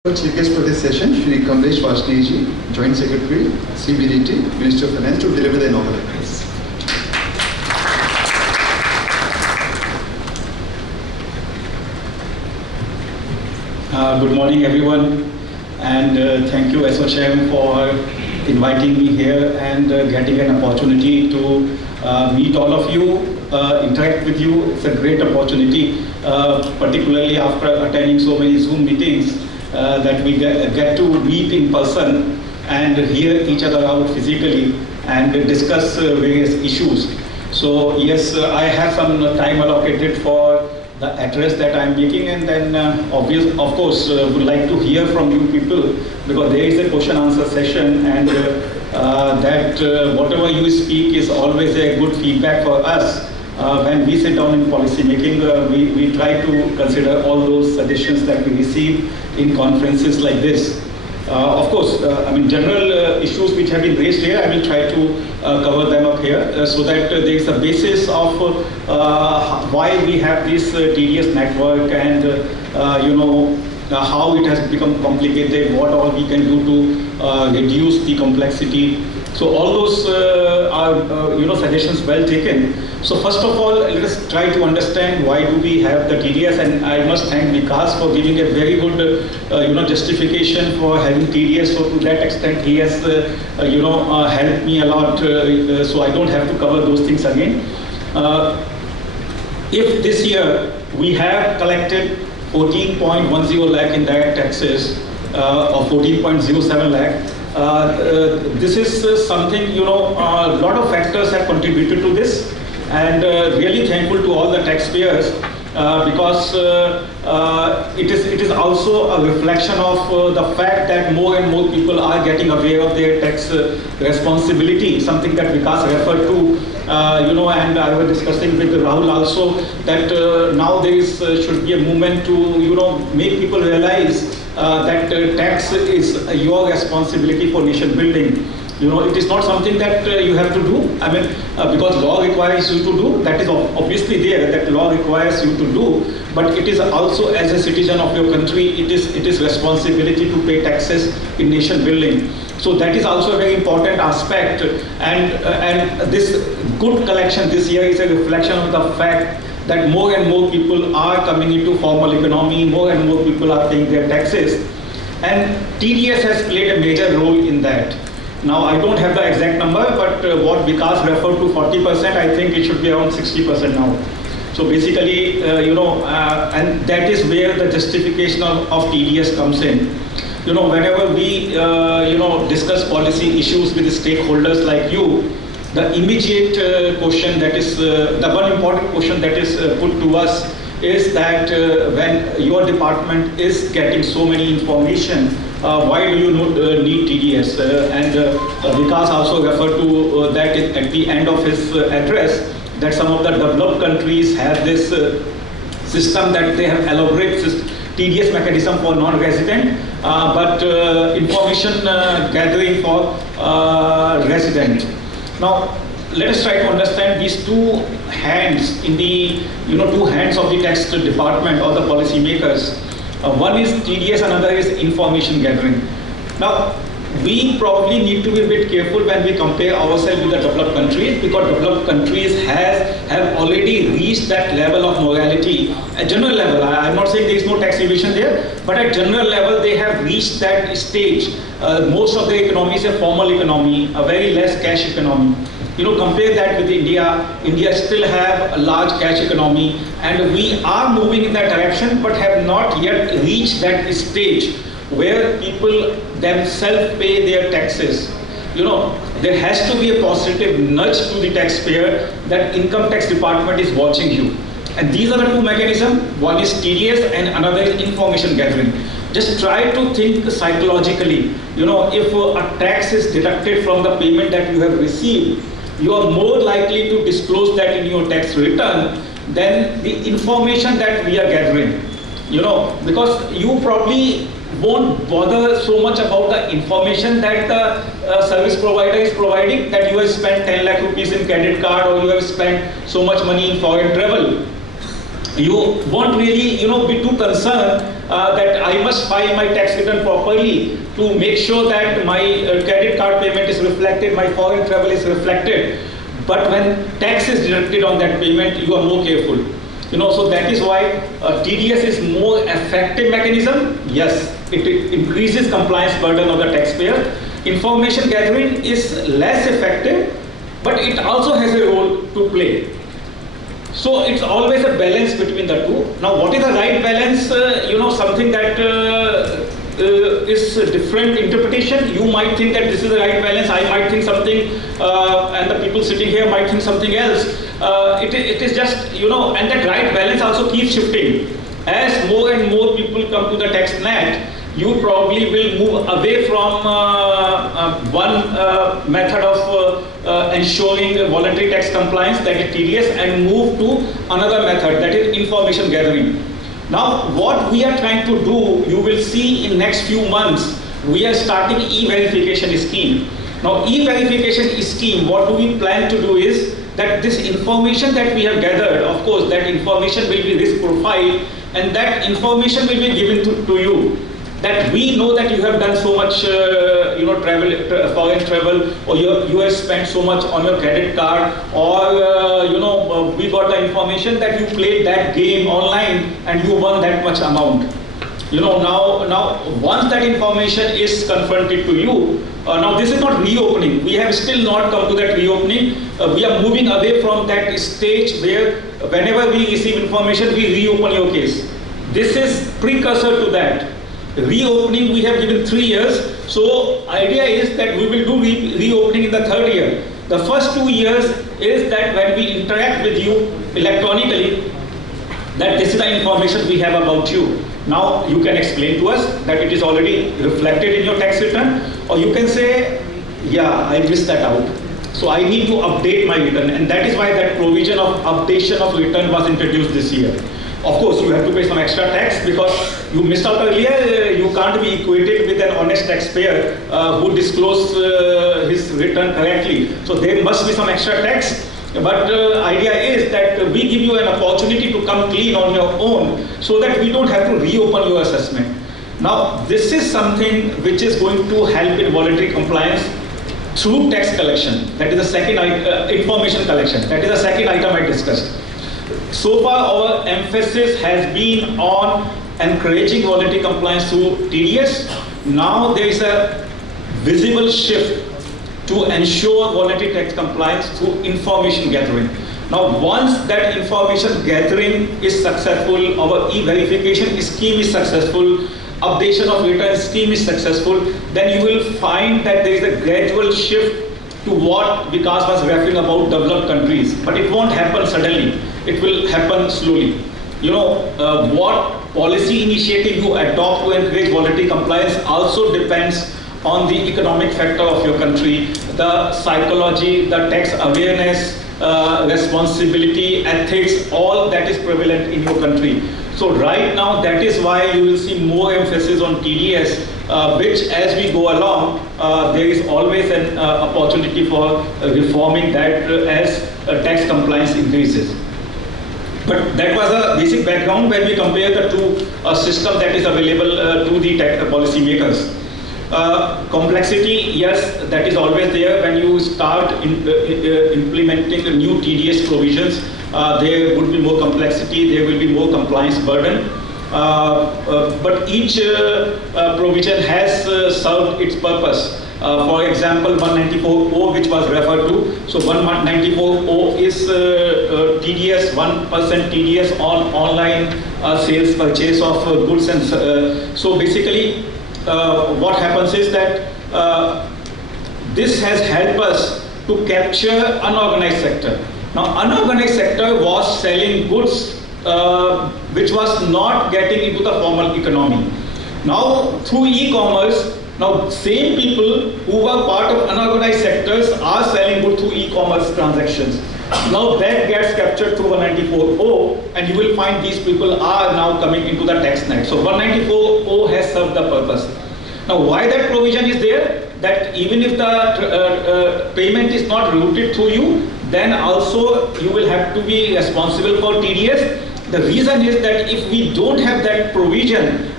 Chief guest for this session, Shri Kamlesh Vashni ji, Joint Secretary, CBDT, Minister of Finance, to deliver the inaugural address. Good morning, everyone, and thank you, Chairman, for inviting me here and getting an opportunity to meet all of you, interact with you. It's a great opportunity, particularly after attending so many Zoom meetings. That we get to meet in person and hear each other out physically and discuss various issues. So yes, I have some time allocated for the address that I'm making, and then of course would like to hear from you people, because there is a question answer session, and that whatever you speak is always a good feedback for us. When we sit down in policy making, we try to consider all those suggestions that we receive in conferences like this. Of course, I mean, general issues which have been raised here, I will try to cover them up here so that there is a basis of why we have this TDS network, and how it has become complicated, what all we can do to reduce the complexity. So all those are suggestions well taken. So first of all, let us try to understand why do we have the TDS, and I must thank Vikas for giving a very good justification for having TDS. So to that extent, he has helped me a lot. So I don't have to cover those things again. If this year we have collected 14.10 lakh in direct taxes, or 14.07 lakh. This is something, a lot of factors have contributed to this, and really thankful to all the taxpayers, because it is also a reflection of the fact that more and more people are getting aware of their tax responsibility, something that Vikas referred to, and I was discussing with Rahul also, that now there should be a movement to, make people realize that tax is your responsibility for nation building. It is not something that you have to do. I mean, because law requires you to do, that is obviously there, that law requires you to do, but it is also, as a citizen of your country, it is responsibility to pay taxes in nation building. So that is also a very important aspect, and this good collection this year is a reflection of the fact that more and more people are coming into formal economy, more and more people are paying their taxes, and TDS has played a major role in that. Now, I don't have the exact number, but what Vikas referred to 40%, I think it should be around 60% now. So basically, and that is where the justification of TDS comes in. Whenever we, discuss policy issues with the stakeholders like you, the immediate question that is, the one important question that is put to us is that when your department is getting so many information, why do you need TDS? And Vikas also referred to that at the end of his address, that some of the developed countries have this system that they have elaborate TDS mechanism for non-resident, but information gathering for resident. Now, let us try to understand these two hands in the, two hands of the tax department or the policy makers. One is TDS, another is information gathering. Now, we probably need to be a bit careful when we compare ourselves with the developed countries, because developed countries have already reached that level of morality. At general level, I'm not saying there is no tax evasion there, but at general level they have reached that stage. Most of the economy is a formal economy, a very less cash economy. Compare that with India. India still have a large cash economy, and we are moving in that direction, but have not yet reached that stage where people themselves pay their taxes. There has to be a positive nudge to the taxpayer that income tax department is watching you. And these are the two mechanisms. One is TDS and another is information gathering. Just try to think psychologically. If a tax is deducted from the payment that you have received, you are more likely to disclose that in your tax return than the information that we are gathering. Because you probably won't bother so much about the information that the service provider is providing, that you have spent 10 lakh rupees in credit card, or you have spent so much money in foreign travel. You won't really, be too concerned that I must file my tax return properly to make sure that my credit card payment is reflected, my foreign travel is reflected. But when tax is deducted on that payment, you are more careful. So that is why TDS is more effective mechanism. Yes, it increases compliance burden of the taxpayer. Information gathering is less effective, but it also has a role to play. So it's always a balance between the two. Now, what is the right balance? Something that is a different interpretation. You might think that this is the right balance. I might think something, and the people sitting here might think something else. It is just, and that right balance also keeps shifting. As more and more people come to the tax net, you probably will move away from one method of ensuring voluntary tax compliance, that is TDS, and move to another method, that is information gathering. Now, what we are trying to do, you will see in next few months, we are starting e-verification scheme. Now, e-verification scheme, what do we plan to do is that this information that we have gathered, of course, that information will be risk profile, and that information will be given to you. That we know that you have done so much, travel, foreign travel, or you have spent so much on your credit card, or we got the information that you played that game online and you won that much amount. Now once that information is confronted to you, now this is not reopening. We have still not come to that reopening. We are moving away from that stage where whenever we receive information, we reopen your case. This is precursor to that. Reopening, we have given 3 years. So idea is that we will do reopening in the 3rd year. The first 2 years is that when we interact with you electronically, that this is the information we have about you. Now you can explain to us that it is already reflected in your tax return, or you can say, yeah, I missed that out. So I need to update my return, and that is why that provision of updation of return was introduced this year. Of course, you have to pay some extra tax because you missed out earlier. You can't be equated with an honest taxpayer who disclosed his return correctly. So there must be some extra tax. But idea is that we give you an opportunity to come clean on your own so that we don't have to reopen your assessment. Now, this is something which is going to help in voluntary compliance through tax collection. That is the second information collection. That is the second item I discussed. So far, our emphasis has been on encouraging voluntary compliance through TDS. Now there is a visible shift to ensure voluntary tax compliance through information gathering. Now, once that information gathering is successful, our e-verification scheme is successful, updation of return scheme is successful, then you will find that there is a gradual shift to what Vikas was referring about developed countries. But it won't happen suddenly. It will happen slowly. What policy initiative you adopt to encourage voluntary compliance also depends on the economic factor of your country, the psychology, the tax awareness, responsibility, ethics, all that is prevalent in your country. So right now, that is why you will see more emphasis on TDS, which as we go along, there is always an opportunity for reforming that as tax compliance increases. But that was a basic background when we compare the two systems that is available to the tax policy makers. Complexity, yes, that is always there when you start implementing new TDS provisions. There would be more complexity, there will be more compliance burden. But each provision has served its purpose. For example, 194O, which was referred to. So 194O is TDS, 1% TDS on online sales purchase of goods. And so basically, what happens is that this has helped us to capture unorganized sector. Now, unorganized sector was selling goods which was not getting into the formal economy. Now, through e-commerce, now same people who were part of unorganized sectors are selling goods through e-commerce transactions. Now that gets captured through 194O, and you will find these people are now coming into the tax net. So 194O has served the purpose. Now, why that provision is there? That even if the payment is not routed through you, then also you will have to be responsible for TDS. The reason is that if we don't have that provision,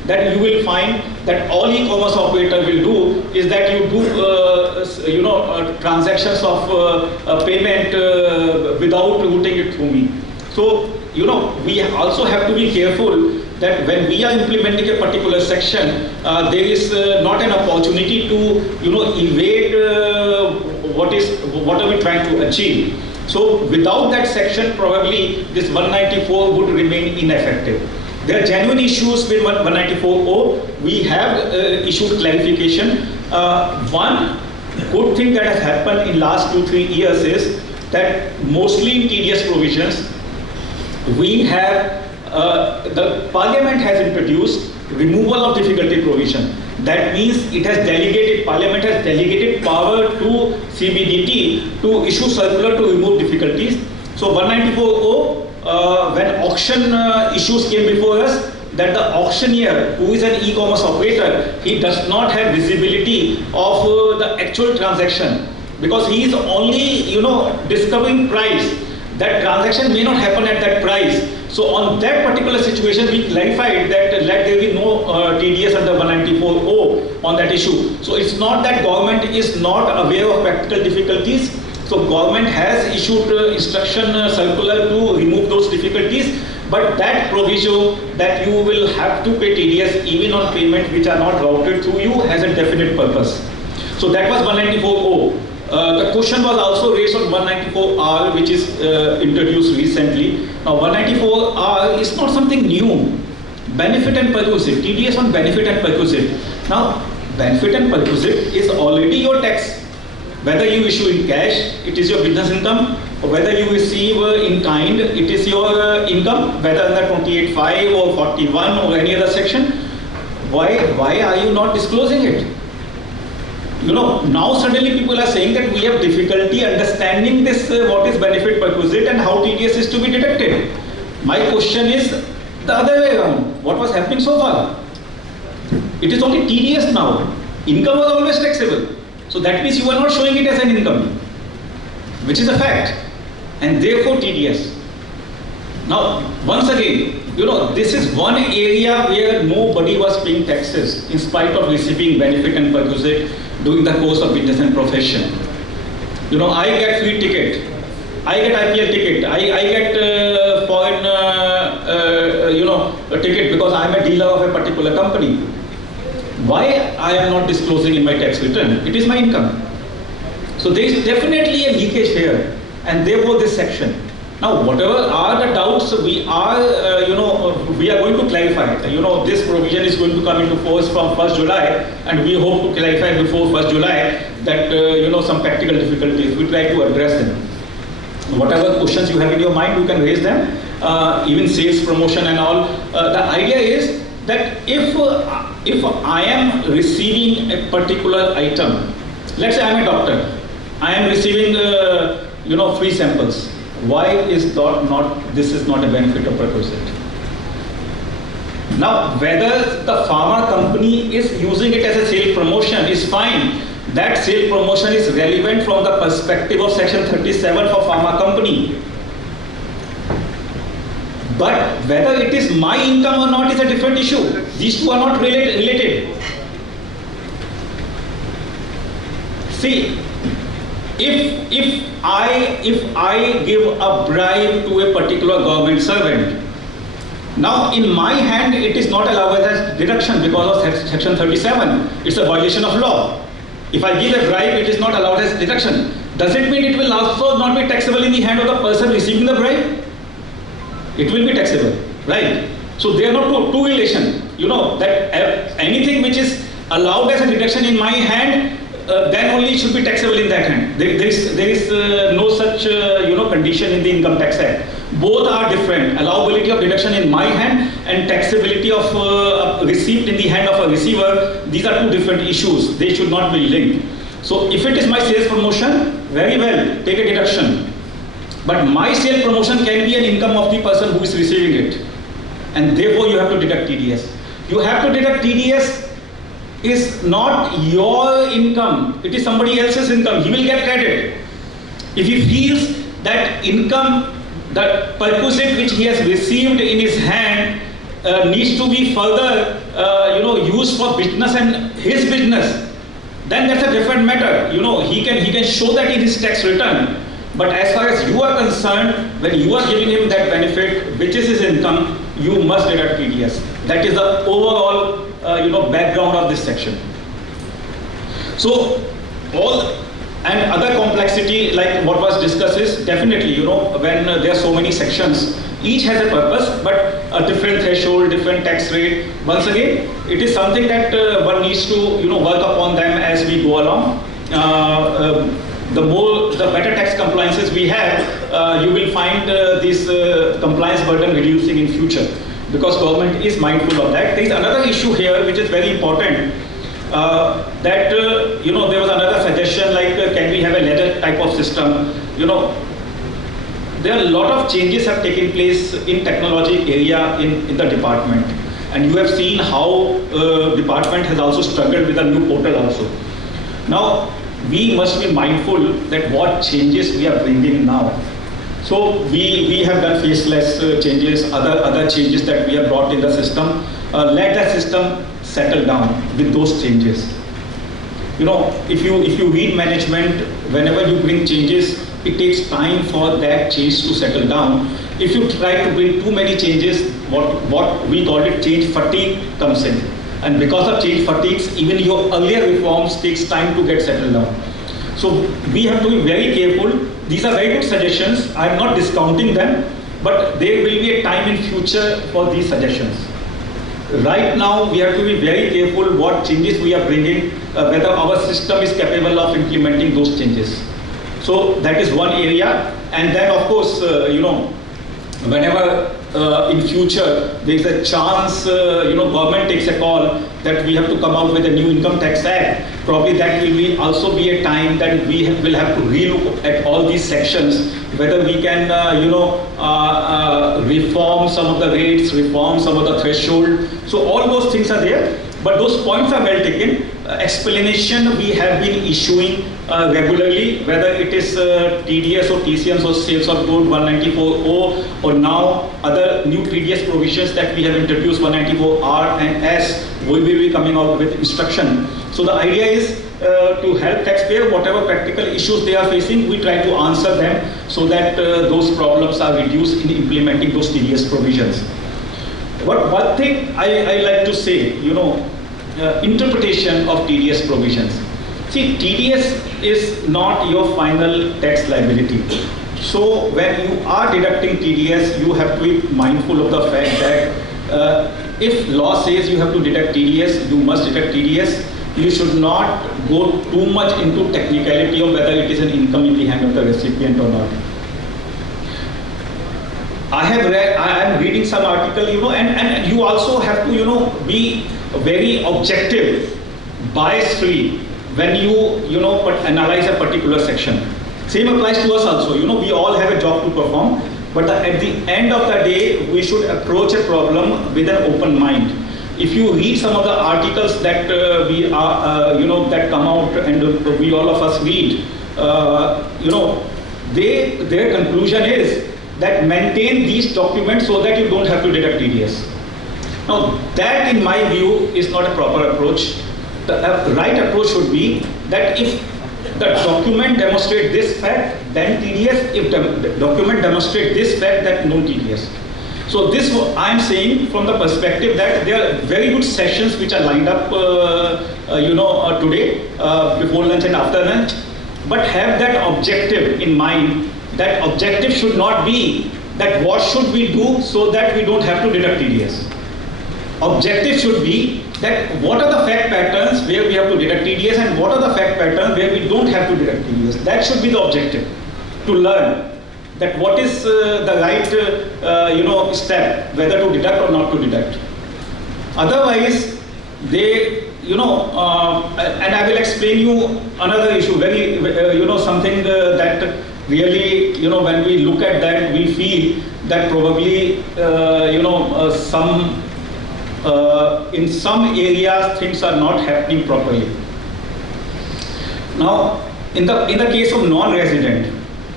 that you will find that all e-commerce operator will do is that you do transactions of payment without routing it through me. So we also have to be careful that when we are implementing a particular section, there is not an opportunity to evade what are we trying to achieve. So without that section, probably this 194 would remain ineffective. There are genuine issues with 194O. We have issued clarification. One good thing that has happened in last 2-3 years is that mostly in TDS provisions, we have the Parliament has introduced removal of difficulty provision. That means Parliament has delegated power to CBDT to issue circular to remove difficulties. So 194O, when auction issues came before us, that the auctioneer, who is an e-commerce operator, he does not have visibility of the actual transaction, because he is only discovering price. That transaction may not happen at that price. So on that particular situation, we clarified that let there be no TDS under 194O on that issue. So it's not that government is not aware of practical difficulties. So government has issued instruction circular to remove those difficulties, but that provision that you will have to pay TDS even on payment which are not routed through you has a definite purpose. So that was 194O. The question was also raised on 194R, which is introduced recently. Now 194R is not something new. Benefit and perquisite, TDS on benefit and perquisite. Now benefit and perquisite is already your tax. Whether you issue in cash, it is your business income, or whether you receive in kind, it is your income, whether under 28(5) or 41 or any other section. Why are you not disclosing it? Now suddenly people are saying that we have difficulty understanding this, what is benefit perquisite and how TDS is to be deducted. My question is the other way around. What was happening so far? It is only TDS now. Income was always taxable. So that means you are not showing it as an income, which is a fact, and therefore TDS. Now, once again, this is one area where nobody was paying taxes in spite of receiving benefit and perquisite during the course of business and profession. I get free ticket, I get IPL ticket, I get foreign a ticket because I am a dealer of a particular company. Why I am not disclosing in my tax return? It is my income. So there is definitely a leakage here, and therefore this section. Now, whatever are the doubts, we are going to clarify. This provision is going to come into force from 1st July, and we hope to clarify before 1st July that some practical difficulties. We try to address them. Whatever questions you have in your mind, you can raise them. Even sales promotion and all. The idea is that if I am receiving a particular item, let's say I am a doctor, I am receiving free samples. Why is this is not a benefit of perquisite? Now, whether the pharma company is using it as a sale promotion is fine. That sale promotion is relevant from the perspective of section 37 for pharma company. But whether it is my income or not is a different issue. These two are not related. See, if I give a bribe to a particular government servant, now in my hand it is not allowed as deduction because of section 37. It's a violation of law. If I give a bribe, it is not allowed as deduction. Does it mean it will also not be taxable in the hand of the person receiving the bribe? It will be taxable, right? So they are not two relation. That anything which is allowed as a deduction in my hand, then only it should be taxable in that hand. There is no such condition in the Income Tax Act. Both are different. Allowability of deduction in my hand and taxability of receipt in the hand of a receiver. These are two different issues. They should not be linked. So if it is my sales promotion, very well, take a deduction. But my sale promotion can be an income of the person who is receiving it. And therefore you have to deduct TDS. You have to deduct TDS is not your income. It is somebody else's income. He will get credit. If he feels that income, that perquisite which he has received in his hand needs to be further used for business and his business, then that's a different matter. He can show that in his tax return. But as far as you are concerned, when you are giving him that benefit, which is his income, you must deduct TDS. That is the overall, background of this section. So, all and other complexity like what was discussed is definitely, when there are so many sections, each has a purpose, but a different threshold, different tax rate. Once again, it is something that one needs to, work upon them as we go along. The better tax compliances we have, you will find this compliance burden reducing in future, because government is mindful of that. There is another issue here which is very important. That there was another suggestion like can we have a ladder type of system? There are a lot of changes have taken place in technology area in the department, and you have seen how department has also struggled with a new portal also. Now we must be mindful that what changes we are bringing now. So we have done faceless changes, other changes that we have brought in the system. Let the system settle down with those changes. If you read management, whenever you bring changes, it takes time for that change to settle down. If you try to bring too many changes, what we call it change fatigue comes in. And because of change fatigues, even your earlier reforms takes time to get settled down. So we have to be very careful. These are very good suggestions. I am not discounting them, but there will be a time in future for these suggestions. Right now, we have to be very careful what changes we are bringing, whether our system is capable of implementing those changes. So that is one area. And then, of course, whenever in future there is a chance, government takes a call that we have to come out with a new income tax act, probably that will also be a time that we will have to relook at all these sections, whether we can, reform some of the rates, reform some of the threshold. So all those things are there, but those points are well taken. Explanation we have been issuing regularly, whether it is TDS or TCMs or sales of code 194O, or now other new TDS provisions that we have introduced, 194R and S, we will be coming out with instruction. So the idea is to help taxpayer, whatever practical issues they are facing, we try to answer them so that those problems are reduced in implementing those TDS provisions. But one thing I like to say, interpretation of TDS provisions. See, TDS is not your final tax liability. So when you are deducting TDS, you have to be mindful of the fact that if law says you have to deduct TDS, you must deduct TDS. You should not go too much into technicality of whether it is an income in the hand of the recipient or not. I am reading some article, and you also have to, be very objective, bias-free when you, analyze a particular section. Same applies to us also. We all have a job to perform, but at the end of the day, we should approach a problem with an open mind. If you read some of the articles that we are, that come out and we all of us read, their conclusion is that maintain these documents so that you don't have to deduct TDS. Now, that in my view is not a proper approach. The right approach should be that if the document demonstrates this fact, then TDS. If the document demonstrates this fact, then no TDS. So this I am saying from the perspective that there are very good sessions which are lined up, today before lunch and after lunch. But have that objective in mind. That objective should not be that what should we do so that we don't have to deduct TDS. Objective should be that what are the fact patterns where we have to deduct TDS and what are the fact patterns where we don't have to deduct TDS. That should be the objective, to learn that what is the right step, whether to deduct or not to deduct. Otherwise, they, and I will explain you another issue, very, something that really, when we look at that, we feel that probably, in some areas things are not happening properly. Now, in the case of non-resident,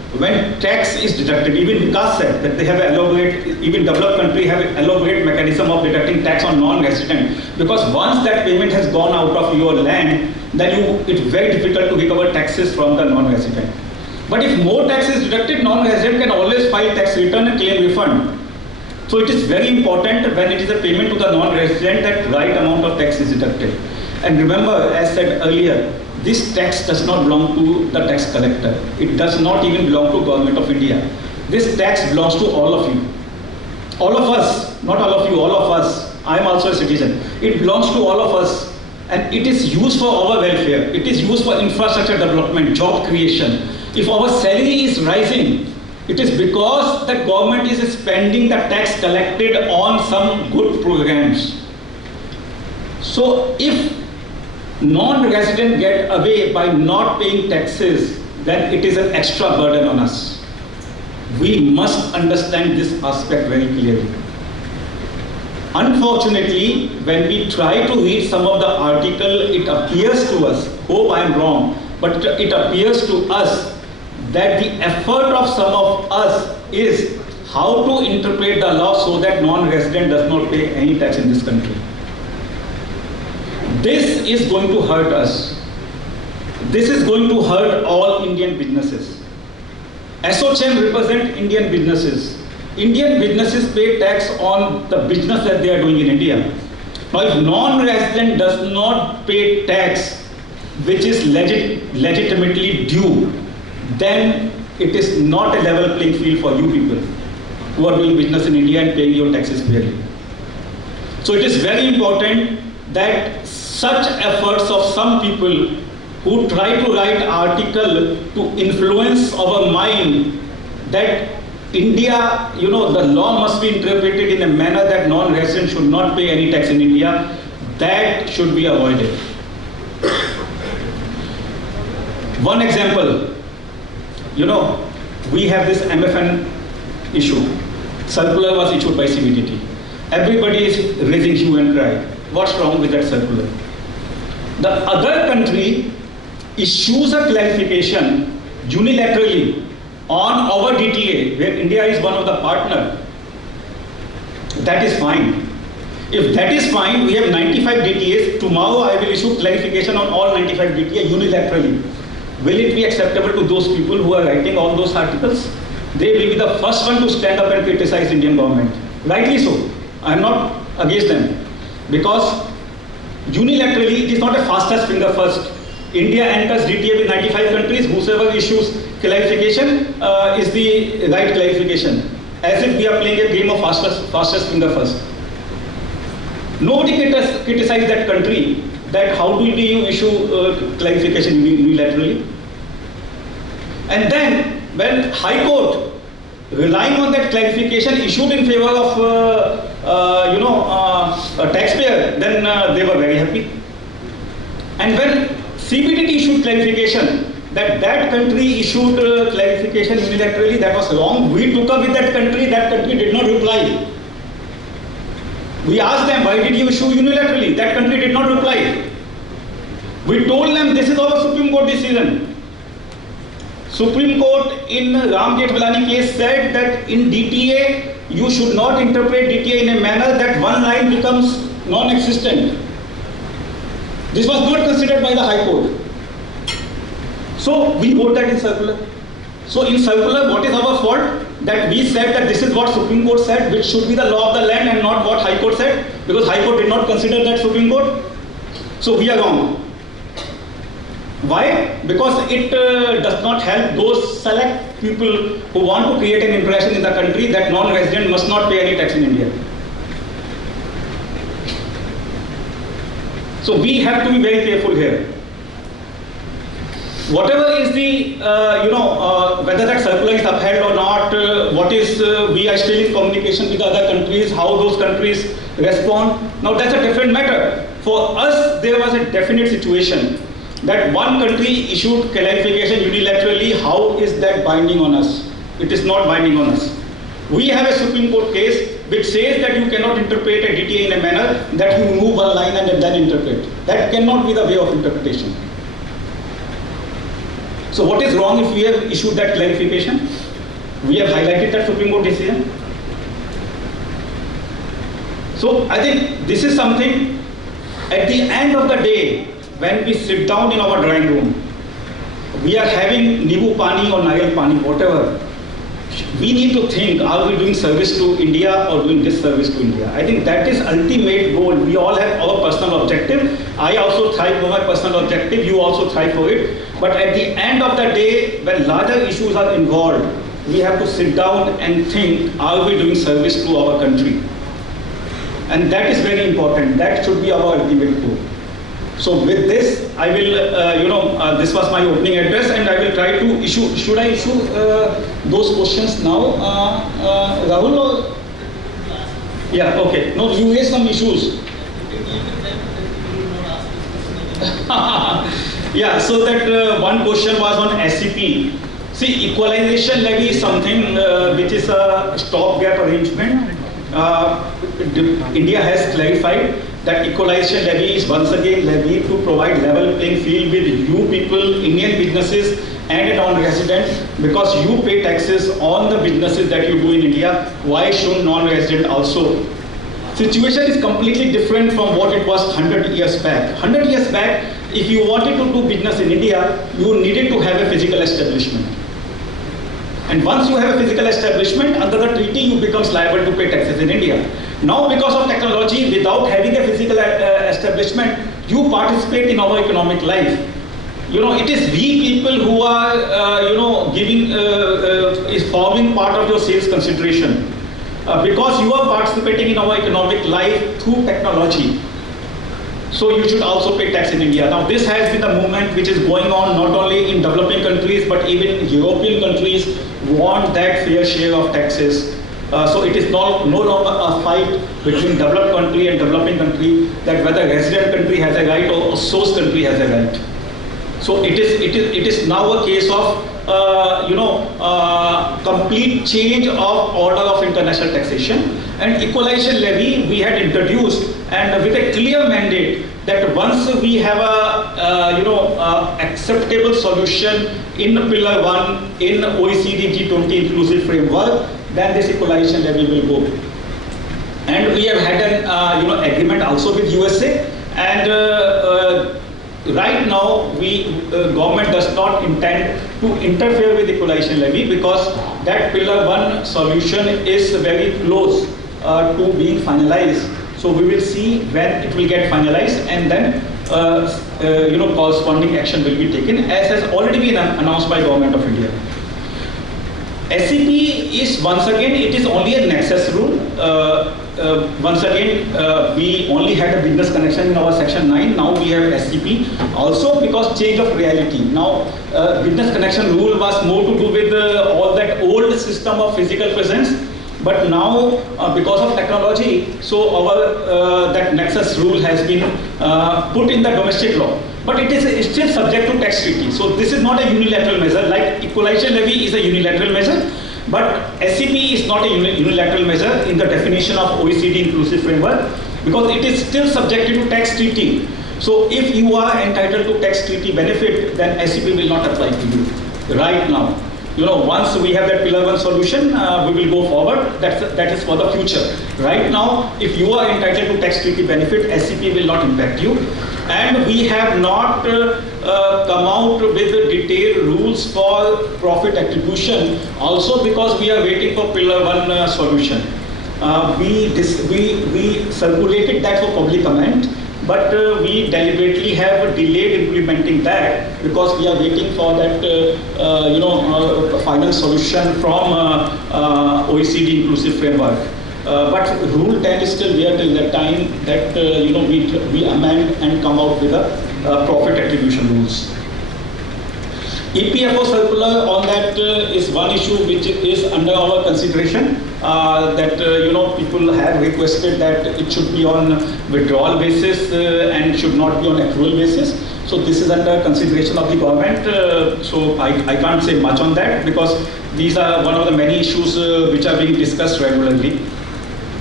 when tax is deducted, even Vikas said that they have elaborate, even developed country have an elaborate mechanism of deducting tax on non-resident, because once that payment has gone out of your land, then it's very difficult to recover taxes from the non-resident. But if more tax is deducted, non-resident can always file tax return and claim refund. So it is very important when it is a payment to the non-resident that right amount of tax is deducted. And remember, as said earlier, this tax does not belong to the tax collector. It does not even belong to Government of India. This tax belongs to all of you. All of us, not all of you, all of us. I am also a citizen. It belongs to all of us. And it is used for our welfare. It is used for infrastructure development, job creation. If our salary is rising, it is because the government is spending the tax collected on some good programs. So if non-residents get away by not paying taxes, then it is an extra burden on us. We must understand this aspect very clearly. Unfortunately, when we try to read some of the article, it appears to us, hope I am wrong, but it appears to us that the effort of some of us is how to interpret the law so that non-resident does not pay any tax in this country. This is going to hurt us. This is going to hurt all Indian businesses. ASSOCHAM represent Indian businesses. Indian businesses pay tax on the business that they are doing in India. Now, if non-resident does not pay tax, which is legitimately due, then it is not a level playing field for you people who are doing business in India and paying your taxes fairly. So it is very important that such efforts of some people who try to write article to influence our mind that India, the law must be interpreted in a manner that non-residents should not pay any tax in India, that should be avoided. One example, we have this MFN issue. Circular was issued by CBDT. Everybody is raising hue and cry. What's wrong with that circular? The other country issues a clarification unilaterally on our DTA, where India is one of the partners. That is fine. If that is fine, we have 95 DTAs. Tomorrow I will issue clarification on all 95 DTA unilaterally. Will it be acceptable to those people who are writing all those articles? They will be the first one to stand up and criticize Indian government. Rightly so. I am not against them. Because unilaterally, it is not a fastest finger first. India enters DTA with 95 countries. Whosoever issues clarification is the right clarification. As if we are playing a game of fastest finger first. Nobody criticized that country that how do you issue clarification unilaterally. And then when High Court, relying on that clarification, issued in favor of a taxpayer, then they were very happy. And when CBDT issued clarification that country issued clarification unilaterally, that was wrong. We took up with that country did not reply. We asked them, why did you issue unilaterally? That country did not reply. We told them, this is our Supreme Court decision. Supreme Court in Ram Jethmalani case said that in DTA, you should not interpret DTA in a manner that one line becomes non-existent. This was not considered by the High Court. So we wrote that in circular. So in circular, what is our fault? That we said that this is what Supreme Court said, which should be the law of the land and not what High Court said, because High Court did not consider that Supreme Court. So we are wrong. Why? Because it does not help those select people who want to create an impression in the country that non-resident must not pay any tax in India. So we have to be very careful here. Whatever is the, whether that circular is upheld or not, we are still in communication with other countries, how those countries respond. Now that's a different matter. For us, there was a definite situation that one country issued clarification unilaterally. How is that binding on us? It is not binding on us. We have a Supreme Court case which says that you cannot interpret a DTA in a manner that you remove one line and then interpret. That cannot be the way of interpretation. So what is wrong if we have issued that clarification? We have highlighted that Supreme Court decision. So I think this is something, at the end of the day, when we sit down in our drawing room, we are having Nibu Pani or Nayal Pani, whatever. We need to think, are we doing service to India or doing disservice to India? I think that is ultimate goal. We all have our personal objective. I also thrive for my personal objective. You also thrive for it. But at the end of the day, when larger issues are involved, we have to sit down and think, are we doing service to our country? And that is very important. That should be our ultimate goal. So with this, I will, this was my opening address, and I will try to issue, should I issue those questions now, Rahul? Or? Yeah, okay. No, you raised some issues. Yeah, so that one question was on SCP. See, equalization levy is something which is a stopgap arrangement. India has clarified that equalization levy is once again levied to provide level playing field with you people, Indian businesses and a non-resident, because you pay taxes on the businesses that you do in India. Why should non-resident also? Situation is completely different from what it was 100 years back. 100 years back, if you wanted to do business in India, you needed to have a physical establishment. And once you have a physical establishment, under the treaty, you become liable to pay taxes in India. Now, because of technology, without having a physical establishment, you participate in our economic life. You know, it is we people who are, giving, is forming part of your sales consideration. Because you are participating in our economic life through technology. So you should also pay tax in India. Now this has been the movement which is going on not only in developing countries, but even European countries want that fair share of taxes. So it is no longer a fight between developed country and developing country, that whether resident country has a right or source country has a right. So it is now a case of complete change of order of international taxation, and equalization levy we had introduced, and with a clear mandate that once we have a acceptable solution in Pillar 1 in OECD G20 inclusive framework, then this equalization levy will go. And we have had an agreement also with USA, and right now, government does not intend to interfere with equalization levy, because that Pillar 1 solution is very close to being finalized. So we will see when it will get finalized, and then corresponding action will be taken, as has already been announced by Government of India. SCP is once again, it is only a nexus rule. Once again, we only had a business connection in our section 9, now we have SCP. Also because change of reality. Now, business connection rule was more to do with all that old system of physical presence. But now, because of technology, so our that nexus rule has been put in the domestic law. But it is still subject to tax treaty. So this is not a unilateral measure, like equalization levy is a unilateral measure. But SCP is not a unilateral measure in the definition of OECD inclusive framework, because it is still subjected to tax treaty. So if you are entitled to tax treaty benefit, then SCP will not apply to you right now. Once we have that Pillar 1 solution, we will go forward. That is for the future. Right now, if you are entitled to tax treaty benefit, SCP will not impact you. And we have not come out with detailed rules for profit attribution, also because we are waiting for Pillar 1 solution. We circulated that for public comment, but we deliberately have delayed implementing that because we are waiting for that final solution from OECD inclusive framework. But Rule 10 is still there till that time that we amend and come out with the profit attribution rules. EPFO circular on that is one issue which is under our consideration. That people have requested that it should be on withdrawal basis and should not be on accrual basis. So this is under consideration of the government. So I can't say much on that because these are one of the many issues which are being discussed regularly.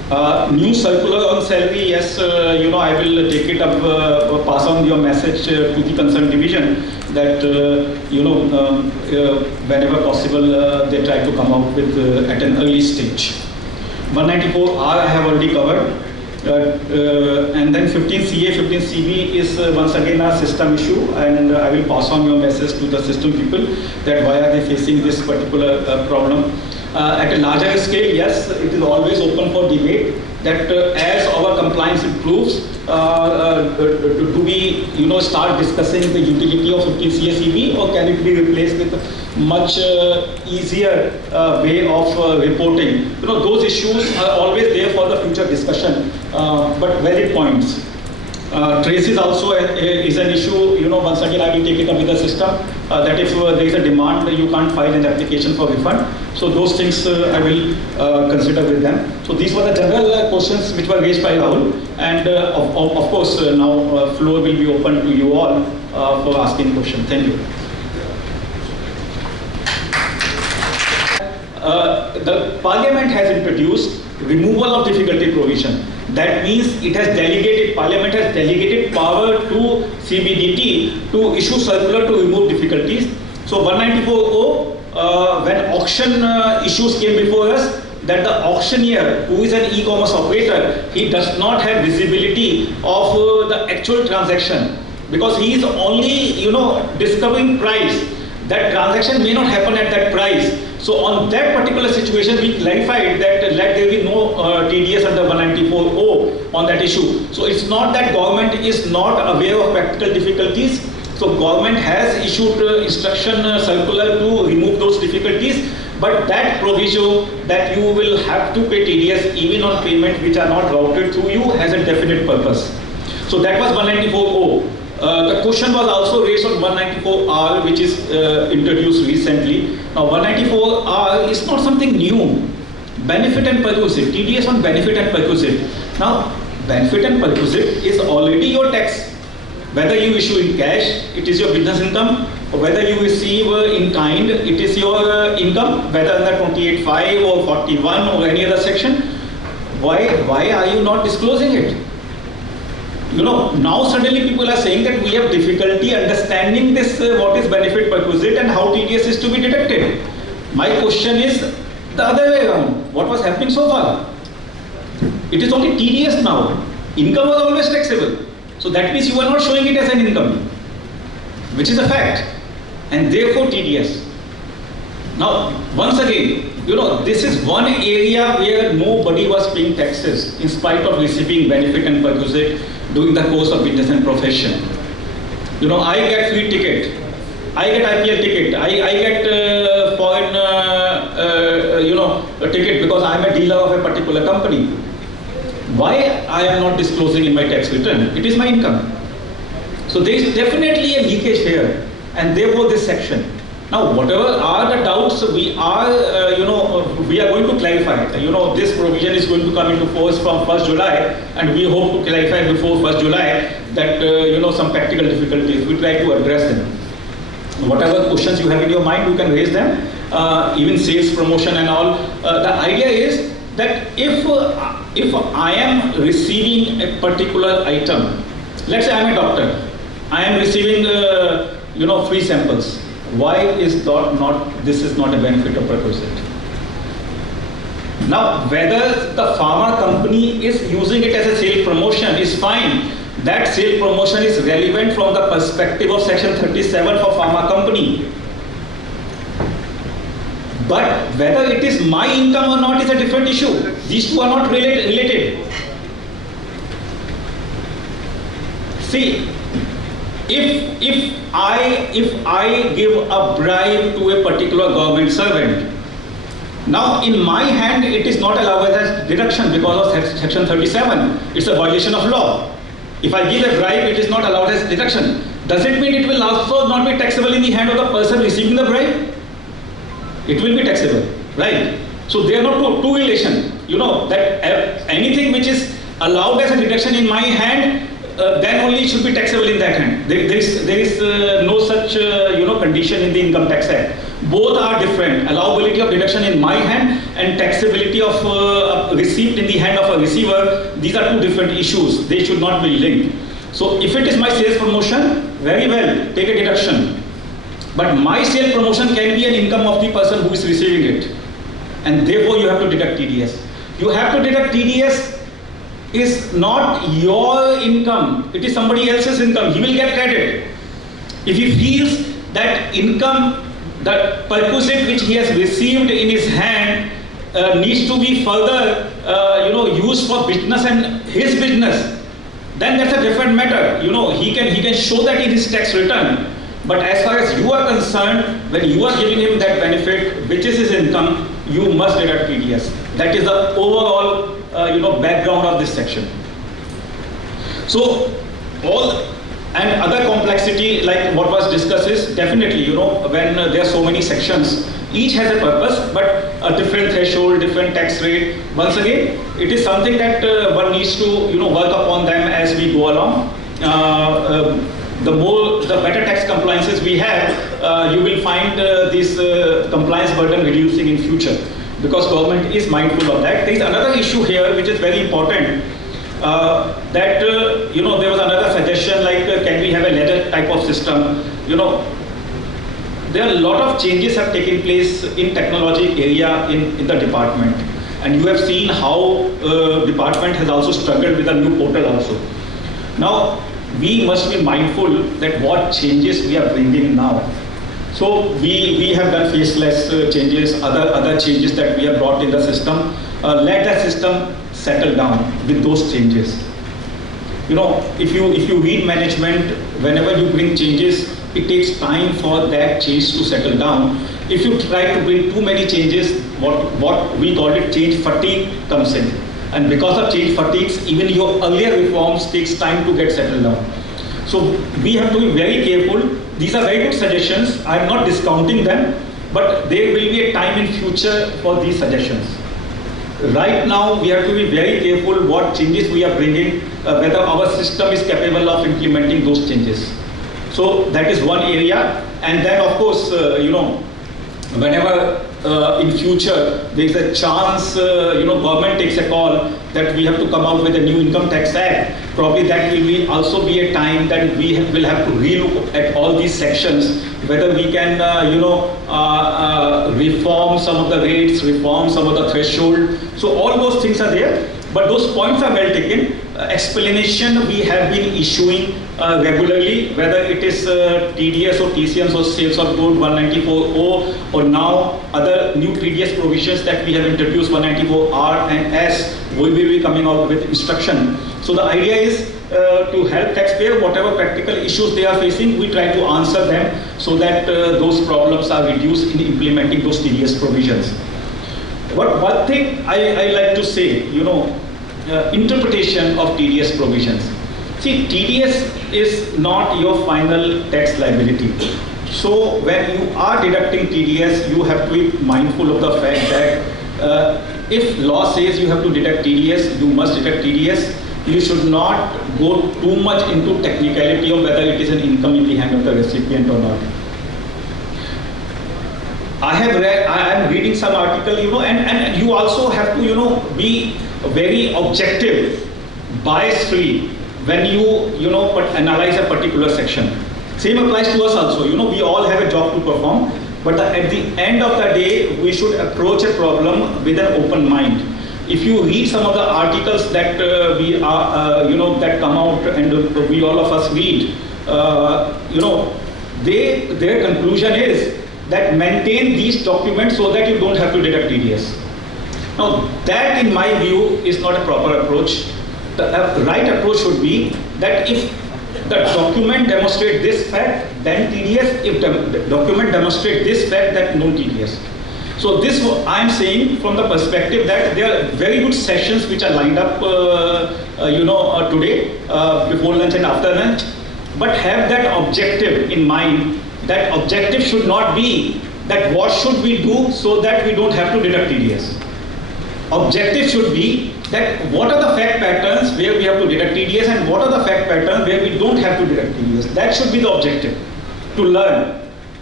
New circular on salary, yes, I will take it up, pass on your message to the concerned division that, whenever possible, they try to come out with at an early stage. 194R I have already covered. And then 15 CA, 15 CB is once again a system issue, and I will pass on your message to the system people that why are they facing this particular problem. At a larger scale, yes, it is always open for debate that as our compliance improves, do we start discussing the utility of 15 CA/CB, or can it be replaced with much easier way of reporting? Those issues are always there for the future discussion, but valid points. Traces also is an issue. Once again I will take it up with the system that if there is a demand, you can't file an application for refund. So those things I will consider with them. So these were the general questions which were raised by Rahul, and of course now floor will be open to you all for asking questions. Thank you. The Parliament has introduced removal of difficulty provision. That means Parliament has delegated power to CBDT to issue circular to remove difficulties. So 194O, when auction issues came before us, that the auctioneer, who is an e-commerce operator, he does not have visibility of the actual transaction, because he is only discovering price. That transaction may not happen at that price. So on that particular situation, we clarified that let there be no TDS under 194O on that issue. So it's not that government is not aware of practical difficulties. So government has issued instruction circular to remove those difficulties, but that provision that you will have to pay TDS even on payment which are not routed through you has a definite purpose. So that was 194O. The question was also raised on 194R, which is introduced recently. Now 194R is not something new. Benefit and perquisite, TDS on benefit and perquisite. Now benefit and perquisite is already your tax. Whether you issue in cash, it is your business income, or whether you receive in kind, it is your income, whether under 28(5) or 41 or any other section. Why are you not disclosing it? Now suddenly people are saying that we have difficulty understanding this, what is benefit perquisite and how TDS is to be deducted. My question is the other way around. What was happening so far? It is only TDS now. Income was always taxable. So that means you are not showing it as an income, which is a fact, and therefore TDS. Now, once again, this is one area where nobody was paying taxes in spite of receiving benefit and perquisite during the course of business and profession. I get free ticket, I get IPL ticket, I get foreign a ticket because I am a dealer of a particular company. Why I am not disclosing in my tax return? It is my income. So there is definitely a leakage here, and therefore this section. Now, whatever are the doubts, we are going to clarify. This provision is going to come into force from 1st July, and we hope to clarify before 1st July that some practical difficulties. We try to address them. Whatever questions you have in your mind, you can raise them. Even sales promotion and all. The idea is that if I am receiving a particular item, let's say I am a doctor, I am receiving free samples. Why is this is not a benefit of perquisite? Now, whether the pharma company is using it as a sale promotion is fine. That sale promotion is relevant from the perspective of section 37 for pharma company. But whether it is my income or not is a different issue. These two are not related. See, if I give a bribe to a particular government servant, now in my hand it is not allowed as deduction because of section 37. It's a violation of law. If I give a bribe, it is not allowed as deduction. Does it mean it will also not be taxable in the hand of the person receiving the bribe? It will be taxable, right? So they are not two relation. That anything which is allowed as a deduction in my hand, then only it should be taxable in that hand. There is no such condition in the Income Tax Act. Both are different. Allowability of deduction in my hand and taxability of a receipt in the hand of a receiver. These are two different issues. They should not be linked. So if it is my sales promotion, very well, take a deduction. But my sales promotion can be an income of the person who is receiving it. And therefore you have to deduct TDS. You have to deduct TDS is not your income. It is somebody else's income. He will get credit. If he feels that income, the perquisite which he has received in his hand needs to be further used for business and his business, then that's a different matter. He can show that in his tax return. But as far as you are concerned, when you are giving him that benefit, which is his income, you must deduct TDS. That is the overall background of this section. So all and other complexity like what was discussed is definitely, when there are so many sections, each has a purpose, but a different threshold, different tax rate. Once again, it is something that one needs to work upon them as we go along. The better tax compliances we have, you will find this compliance burden reducing in future, because government is mindful of that. There is another issue here which is very important. That there was another suggestion like can we have a ladder type of system? There are a lot of changes have taken place in technology area in the department, and you have seen how department has also struggled with a new portal also. Now we must be mindful that what changes we are bringing now. So we have done faceless changes, other changes that we have brought in the system. Let the system settle down with those changes. If you read management, whenever you bring changes, it takes time for that change to settle down. If you try to bring too many changes, what we call it change fatigue comes in. And because of change fatigues, even your earlier reforms takes time to get settled down. So we have to be very careful. These are very good suggestions. I am not discounting them, but there will be a time in future for these suggestions. Right now, we have to be very careful what changes we are bringing, whether our system is capable of implementing those changes. So that is one area. And then of course, whenever in future there is a chance, government takes a call that we have to come out with a new Income Tax Act, probably that will also be a time that we will have to relook at all these sections, whether we can, reform some of the rates, reform some of the threshold. So all those things are there, but those points are well taken. Explanation we have been issuing regularly, whether it is TDS or TCMs or sales of code 194O, or now other new TDS provisions that we have introduced, 194R and S, we will be coming out with instruction. So the idea is to help taxpayer, whatever practical issues they are facing, we try to answer them so that those problems are reduced in implementing those TDS provisions. But one thing I like to say, interpretation of TDS provisions. See, TDS is not your final tax liability. So when you are deducting TDS, you have to be mindful of the fact that if law says you have to deduct TDS, you must deduct TDS. You should not go too much into technicality of whether it is an income in the hand of the recipient or not. I am reading some article, and you also have to, be very objective, bias-free when you, analyze a particular section. Same applies to us also. We all have a job to perform, but at the end of the day, we should approach a problem with an open mind. If you read some of the articles that we are, that come out and we all of us read, their conclusion is that maintain these documents so that you don't have to deduct TDS. Now, that in my view is not a proper approach. The right approach should be that if the document demonstrates this fact, then TDS. If the document demonstrates this fact, then no TDS. So this I am saying from the perspective that there are very good sessions which are lined up, today, before lunch and after lunch. But have that objective in mind. That objective should not be that what should we do so that we don't have to deduct TDS. Objective should be that what are the fact patterns where we have to deduct TDS and what are the fact patterns where we don't have to deduct TDS. That should be the objective, to learn.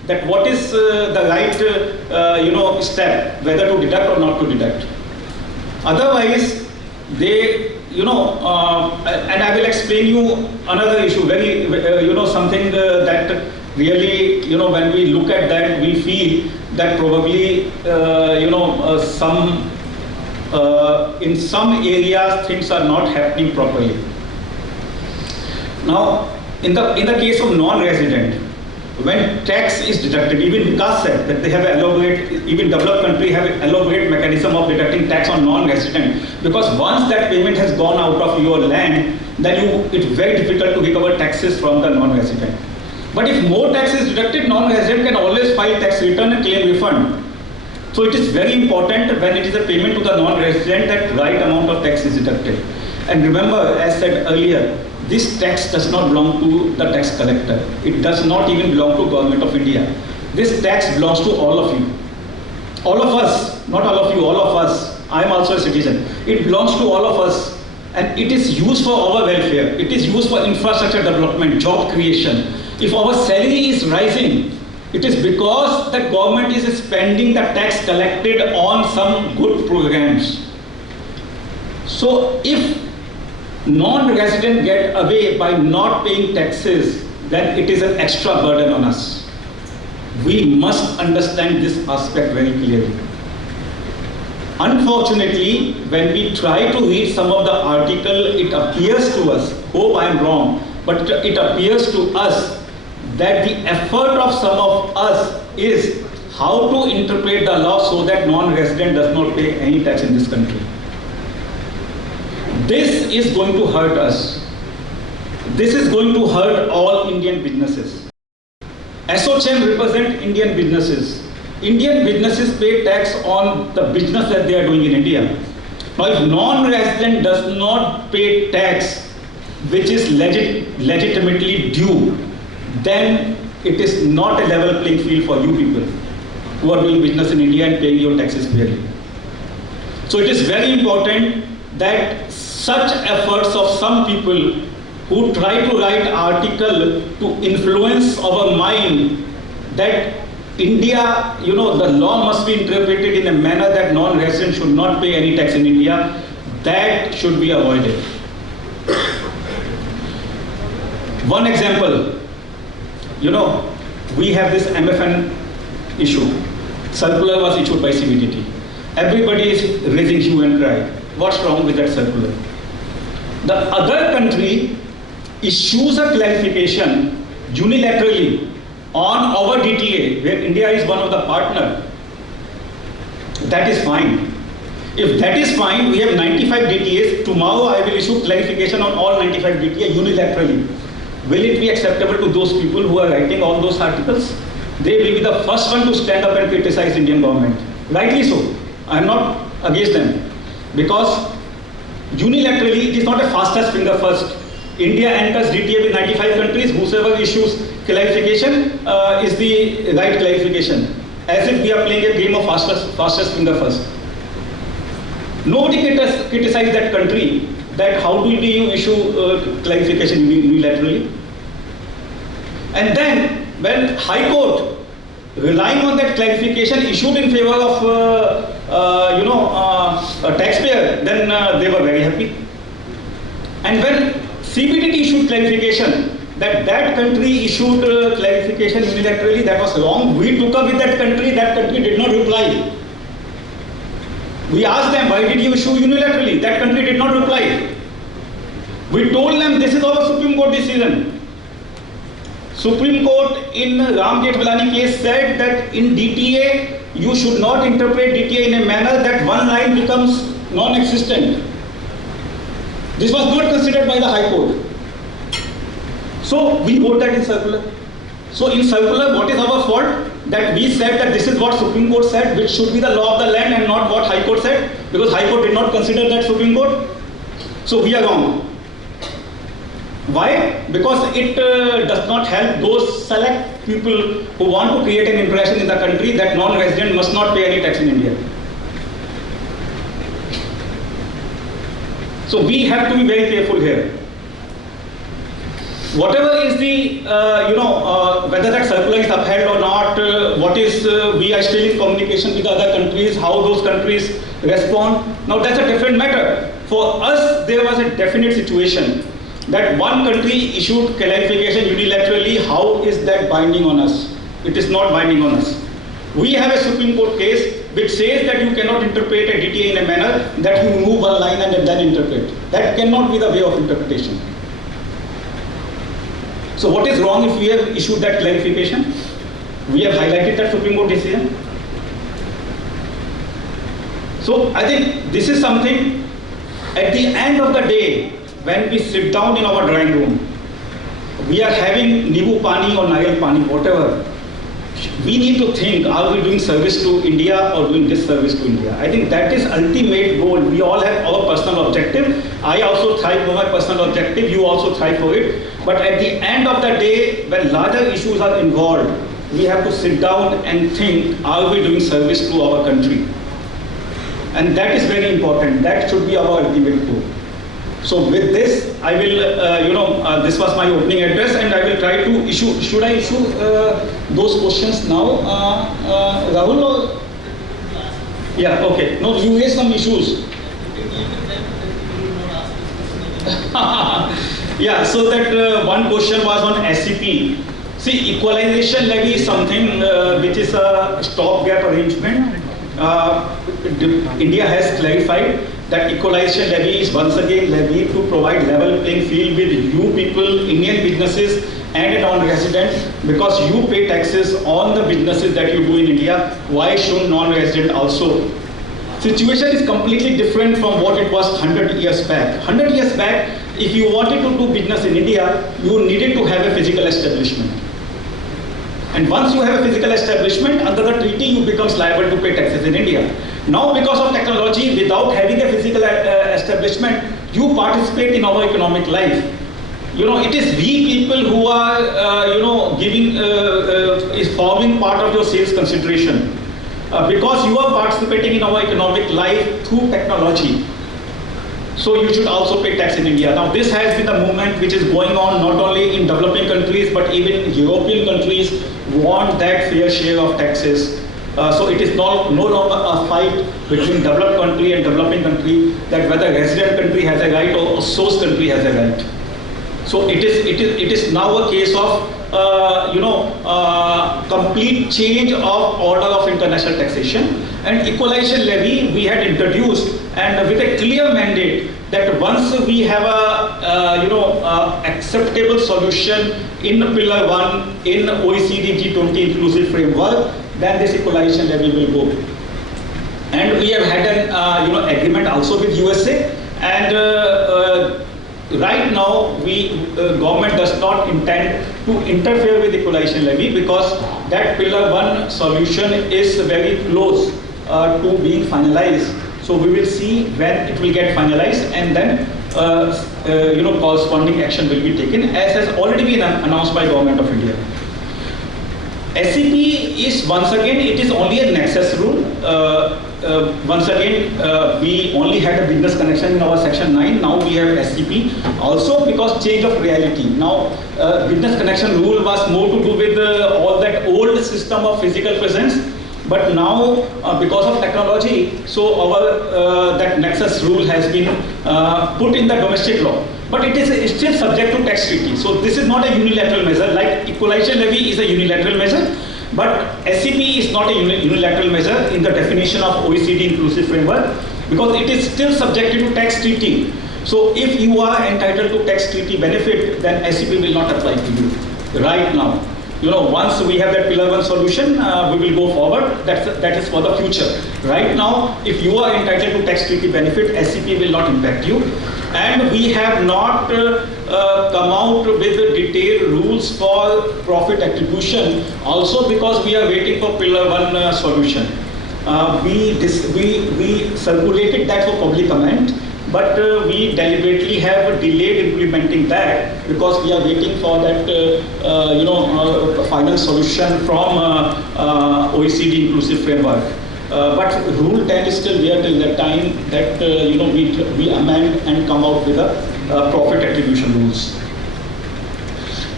that what is the right step, whether to deduct or not to deduct. Otherwise, they, and I will explain you another issue, very, something that really, when we look at that, we feel that probably, in some areas things are not happening properly. Now, in the case of non-resident, when tax is deducted, even Vikas said that they have even developed country have an elaborate mechanism of deducting tax on non-resident, because once that payment has gone out of your land, then it's very difficult to recover taxes from the non-resident. But if more tax is deducted, non-resident can always file tax return and claim refund. So it is very important when it is a payment to the non-resident that right amount of tax is deducted. And remember, as said earlier, this tax does not belong to the tax collector. It does not even belong to Government of India. This tax belongs to all of you. All of us, not all of you, all of us. I am also a citizen. It belongs to all of us. And it is used for our welfare. It is used for infrastructure development, job creation. If our salary is rising, it is because the government is spending the tax collected on some good programs. So if non-residents get away by not paying taxes, then it is an extra burden on us. We must understand this aspect very clearly. Unfortunately, when we try to read some of the article, it appears to us, hope I am wrong, but it appears to us that the effort of some of us is how to interpret the law so that non-resident does not pay any tax in this country. This is going to hurt us. This is going to hurt all Indian businesses. ASSOCHAM represent Indian businesses. Indian businesses pay tax on the business that they are doing in India. Now, if non-resident does not pay tax, which is legitimately due, then it is not a level playing field for you people who are doing business in India and paying your taxes fairly. So it is very important that such efforts of some people who try to write article to influence our mind that India, the law must be interpreted in a manner that non-residents should not pay any tax in India, that should be avoided. One example, we have this MFN issue. Circular was issued by CBDT. Everybody is raising hue and cry. What's wrong with that circular? The other country issues a clarification unilaterally on our DTA, where India is one of the partners. That is fine. If that is fine, we have 95 DTAs. Tomorrow I will issue clarification on all 95 DTA unilaterally. Will it be acceptable to those people who are writing all those articles? They will be the first one to stand up and criticize Indian government. Rightly so. I am not against them. Because unilaterally, it is not a fastest finger first. India enters DTA with 95 countries. Whosoever issues clarification is the right clarification. As if we are playing a game of fastest finger first. Nobody criticized that country that how do you issue clarification unilaterally. And then when High Court, relying on that clarification, issued in favor of a taxpayer, then they were very happy. And when CBDT issued clarification that country issued clarification unilaterally, that was wrong. We took up with that country did not reply. We asked them, why did you issue unilaterally? That country did not reply. We told them, this is our Supreme Court decision. Supreme Court in Ram Jethmalani case said that in DTA, you should not interpret DTA in a manner that one line becomes non-existent. This was not considered by the High Court. So we wrote that in circular. So in circular, what is our fault? That we said that this is what Supreme Court said, which should be the law of the land and not what High Court said, because High Court did not consider that Supreme Court. So we are wrong. Why? Because it does not help those select people who want to create an impression in the country that non-resident must not pay any tax in India. So we have to be very careful here. Whatever is the, whether that circular is upheld or not, what is, we are still in communication with other countries, how those countries respond. Now that's a different matter. For us, there was a definite situation that one country issued clarification unilaterally. How is that binding on us? It is not binding on us. We have a Supreme Court case which says that you cannot interpret a DTA in a manner that you move one line and then interpret. That cannot be the way of interpretation. So what is wrong if we have issued that clarification? We have highlighted that Supreme Court decision. So I think this is something, at the end of the day, when we sit down in our drawing room, we are having Nibu Pani or Nayal Pani, whatever. We need to think, are we doing service to India or doing disservice to India? I think that is ultimate goal. We all have our personal objective. I also thrive for my personal objective. You also thrive for it. But at the end of the day, when larger issues are involved, we have to sit down and think, are we doing service to our country? And that is very important. That should be our ultimate goal. So with this, I will, this was my opening address, and I will try to issue, should I issue those questions now, Rahul? Or? Yeah, okay. No, you raised some issues. Yeah, so that one question was on SCP. See, equalization levy is something which is a stopgap arrangement. India has clarified that equalization levy is once again levied to provide level playing field with you people, Indian businesses and a non-resident, because you pay taxes on the businesses that you do in India. Why should non-resident also? Situation is completely different from what it was 100 years back. 100 years back, if you wanted to do business in India, you needed to have a physical establishment. And once you have a physical establishment, under the treaty, you become liable to pay taxes in India. Now, because of technology, without having a physical establishment, you participate in our economic life. You know, it is we people who are, giving, is forming part of your sales consideration. Because you are participating in our economic life through technology. So you should also pay tax in India. Now this has been the movement which is going on not only in developing countries, but even European countries want that fair share of taxes. So it is no longer a fight between developed country and developing country, that whether resident country has a right or source country has a right. So it is now a case of complete change of order of international taxation. And equalization levy we had introduced, and with a clear mandate that once we have a acceptable solution in Pillar 1 in OECD G20 inclusive framework, then this equalization levy will go. And we have had an agreement also with USA, and right now, government does not intend to interfere with equalization levy, because that Pillar 1 solution is very close to being finalized. So we will see when it will get finalized, and then corresponding action will be taken, as has already been announced by Government of India. SCP is, once again, it is only a nexus rule. Once again, we only had a business connection in our section 9. Now we have SCP. Also because change of reality. Now business connection rule was more to do with all that old system of physical presence. But now because of technology, so our that nexus rule has been put in the domestic law. But it is still subject to tax treaty. So this is not a unilateral measure. Like equalization levy is a unilateral measure. But SCP is not a unilateral measure in the definition of OECD inclusive framework, because it is still subjected to tax treaty. So if you are entitled to tax treaty benefit, then SCP will not apply to you right now. Once we have that Pillar 1 solution, we will go forward. That is for the future. Right now, if you are entitled to tax treaty benefit, SCP will not impact you. And we have not come out with detailed rules for profit attribution, also because we are waiting for Pillar 1 solution. We circulated that for public comment, but we deliberately have delayed implementing that because we are waiting for that final solution from OECD inclusive framework. But Rule 10 is still there till the time that we amend and come out with a profit attribution rules.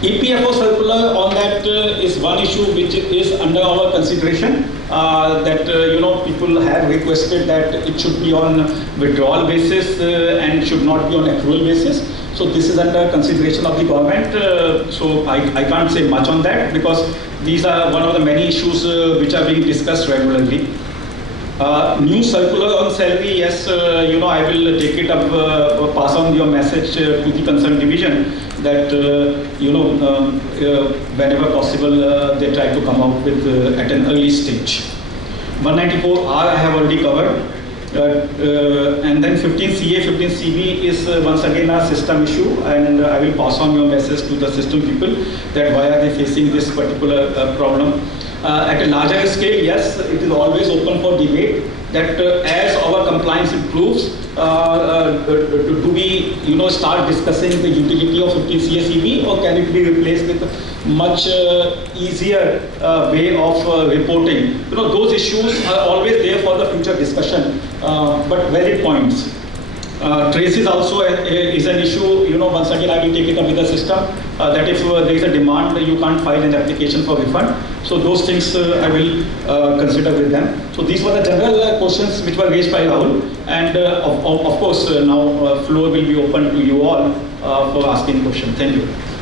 EPFO circular on that is one issue which is under our consideration. That people have requested that it should be on withdrawal basis and should not be on accrual basis. So this is under consideration of the government. So I can't say much on that because these are one of the many issues which are being discussed regularly. New circular on salary, yes, I will take it up, pass on your message to the concerned division that, whenever possible, they try to come out with at an early stage. 194R I have already covered. And then 15CA, 15CB is once again a system issue, and I will pass on your message to the system people that why are they facing this particular problem. At a larger scale, yes, it is always open for debate that as our compliance improves, do we start discussing the utility of 15CA/CB, or can it be replaced with a much easier way of reporting? Those issues are always there for the future discussion, but valid points. Traces also is an issue. Once again, I will take it up with the system that if there is a demand, you can't file an application for refund. So those things I will consider with them. So these were the general questions which were raised by Rahul, and of course now floor will be open to you all for asking questions. Thank you.